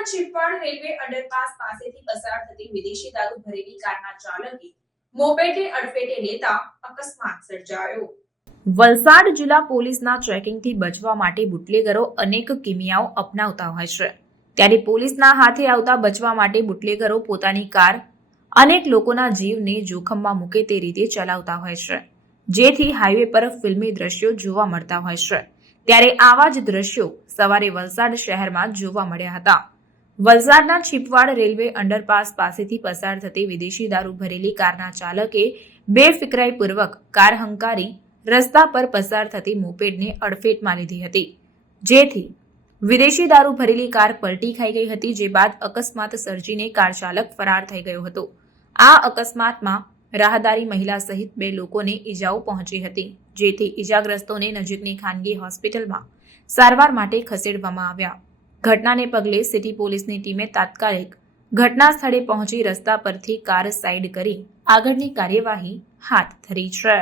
વલસાડના ચીપવાડ railway underpass પાસેથી પસાર થતી વિદેશી દારૂ ભરેલી કારના ચાલકે મોપેડે અડફેટે લેતા અકસ્માત સર્જાયો। વલસાડ જિલ્લા પોલીસના ચેકિંગથી બચવા માટે બુટલેગરો અનેક કિમિયાઓ અપનાવતા હોય છે, ત્યારે પોલીસના હાથે આવતા બચવા માટે બુટલેગરો પોતાની કાર અનેક લોકોના જીવને જોખમમાં મૂકે તે રીતે ચલાવતા હોય છે, જેથી હાઈવે પર ફિલ્મી દ્રશ્યો જોવા મળતા હોય છે। ત્યારે આવા જ દ્રશ્યો સવારે વલસાડ શહેરમાં જોવા મળ્યા હતા। વલસાડના છીપવાડ રેલવે અંડરપાસ પાસેથી પસાર થતી વિદેશી દારૂ ભરેલી કારના ચાલકે બેફિકરાઈપૂર્વક કાર હંકારી રસ્તા પર પસાર થતી મોપેડને અડફેટમાં લીધી હતી, જેથી વિદેશી દારૂ ભરેલી કાર પલટી ખાઈ ગઈ હતી, જે બાદ અકસ્માત સર્જીને કાર ચાલક ફરાર થઈ ગયો હતો। આ અકસ્માતમાં રાહદારી મહિલા સહિત 2 લોકોને ઈજાઓ પહોંચી હતી, જેથી ઈજાગ્રસ્તોને નજીકની ખાનગી હોસ્પિટલમાં સારવાર માટે ખસેડવામાં આવ્યા। ઘટનાને પગલે સિટી પોલીસની ટીમે તાત્કાલિક ઘટના સ્થળે પહોંચી રસ્તા પરથી કાર સાઈડ કરી આગળની કાર્યવાહી હાથ ધરી છે।